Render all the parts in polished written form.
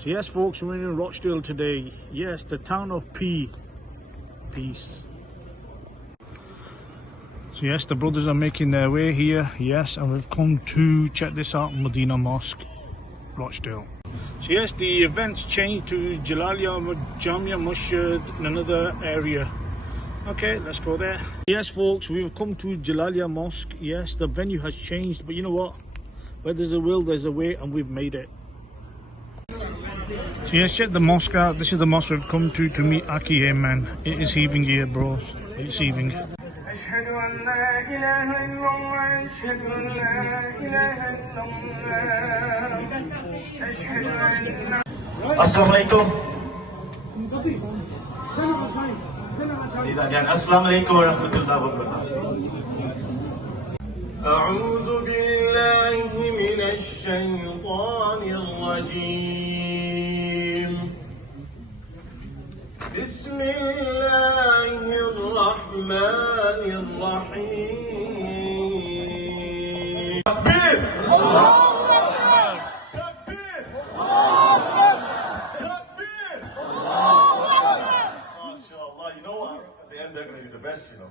So yes folks, we're in Rochdale today. Yes, the town of peace. So yes, the brothers are making their way here. Yes, and we've come to check this out, Medina Mosque, Rochdale. So yes, the events changed to Jalalia Jaame Mosque in another area. Okay, let's go there. Yes folks, we've come to Jalalia Mosque. Yes, the venue has changed, but you know what? Where there's a will, there's a way, and we've made it. So yes, check the mosque out. This is the mosque we've come to meet Akhi Ayman. It is heaving here, bros. It's heaving. Assalamualaikum. Assalamualaikum warahmatullahi wabarakatuh. أعوذ بالله من الشيطان الرجيم. بسم الله الرحمن الرحيم. تكبير الله أكبر. تكبير الله أكبر. تكبير الله أكبر. ما شاء الله. You know what? At the end they're going to be the best, you know.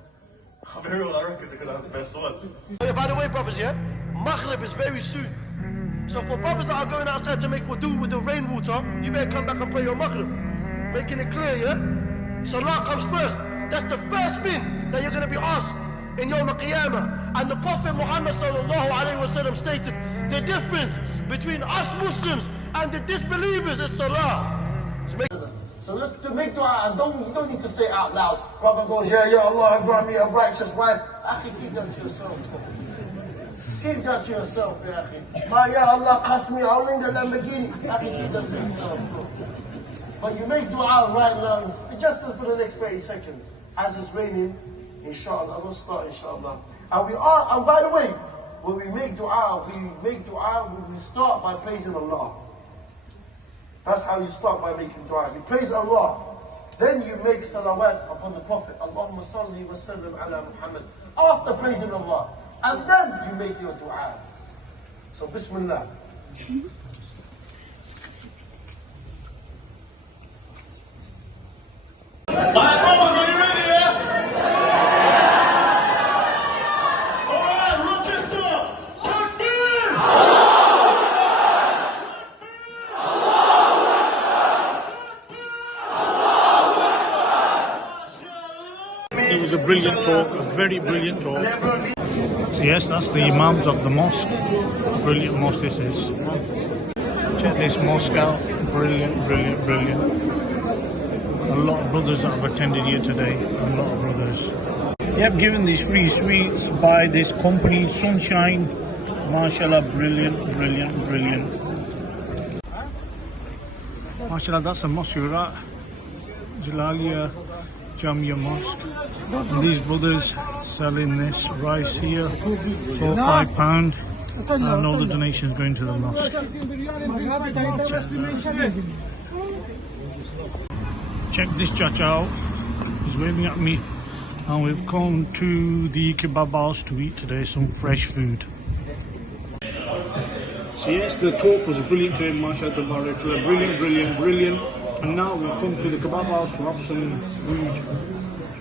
Very well, I reckon they're going to have the best one. Yeah, by the way, brothers, yeah? Maghrib is very soon. So for brothers that are going outside to make wudu with the rainwater, you better come back and pray your Maghrib. Making it clear, yeah? Salah comes first. That's the first thing that you're going to be asked in Yawm al-Qiyamah. And the Prophet Muhammad sallallahu alayhi wa sallam stated, the difference between us Muslims and the disbelievers is Salah. So let's make dua, and you don't need to say it out loud. Brother goes, yeah, Allah, grant me a righteous wife. Akhi, keep that to yourself. Keep that to yourself, ya Akhi. Ya Allah, qasmi, I'll in the Lamborghini. Akhi, keep that to yourself. But you make dua right now, just for the next 30 seconds. As it's raining, inshallah, we'll start inshallah. And by the way, when we make dua, we start by praising Allah. That's how you start by making dua. You praise Allah. Then you make salawat upon the Prophet. Allahumma salli wa sallim ala Muhammad. After praising Allah. And then you make your du'as. So Bismillah. Alright, brothers, are you ready, yeah? Alright, Rochester. Takbir! It was a brilliant talk, a very brilliant talk. So yes, that's the Imams of the mosque. Brilliant mosque this is. Check this mosque out. Brilliant, brilliant, brilliant. A lot of brothers that have attended here today. A lot of brothers. Yep, given these free sweets by this company, Sunshine. MashaAllah, brilliant, brilliant, brilliant. MashaAllah, that's a mosque we're at. Jalalia Jaame Mosque. And these brothers selling this rice here for £5, and all the donations going to the mosque. Check this chacha out. He's waving at me. And we've come to the kebab house to eat today some fresh food. So yes, the talk was brilliant today, mashallah, brilliant, brilliant, brilliant. And now we've come to the kebab house to have some food.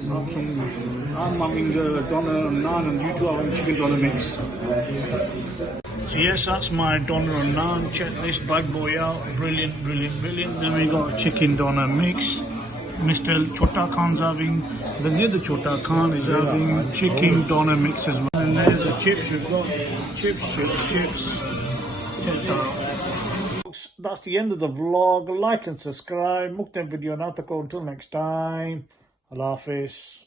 I'm having doner and naan, and you two are having chicken doner mix. So yes, that's my doner and naan. Check this bad boy out. Brilliant, brilliant, brilliant. Then we got chicken doner mix. Mr. Chota Khan's having, then the other Chota Khan is having chicken doner mix as well. And there's the chips. We've got chips. Check that out. That's the end of the vlog. Like and subscribe. Muktam video natako. Until next time. Allah Hafiz.